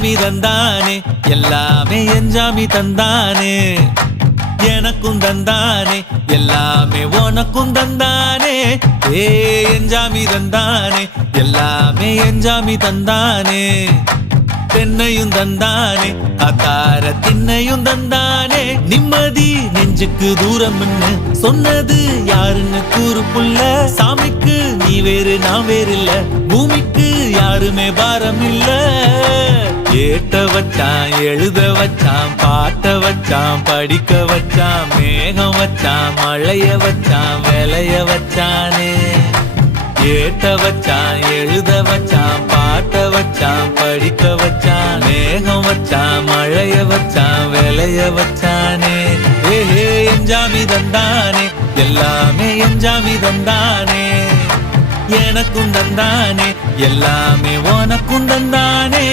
எஞ்சாமி தந்தானே எல்லாமே எஞ்சாமி தந்தானே எனக்கும் தந்தானே எல்லாமே உனக்கும் தந்தானே ஏ எஞ்சாமி தந்தானே எல்லாமே எஞ்சாமி தந்தானே தென்னையும் தந்தானே அகார திண்ணையும் தந்தானே நிம்மதி நெஞ்சுக்கு தூரம் சொன்னது யாருன்னு கூறு புள்ள சாமிக்கு நீ வேறு நான் வேறு இல்ல பூமிக்கு யாருமே பாரம் இல்ல ஏட்ட வச்சான் எழுத வச்சான் பாட்ட வச்சான் படிக்க வச்சான் மேகம் வச்சான் மழைய வச்சான் விளைய வச்சானே ஏட்ட வச்சான் எழுத வச்சான் பாட்ட வச்சான் படிக்க வச்சான் மேகம் வச்சான் மழைய வச்சான் விளைய வச்சானே ஏஹே எஞ்சாமி தந்தானே எல்லாமே எஞ்சாமி தந்தானே எனக்கும் தந்தானே எல்லாமே உனக்கும் தந்தானே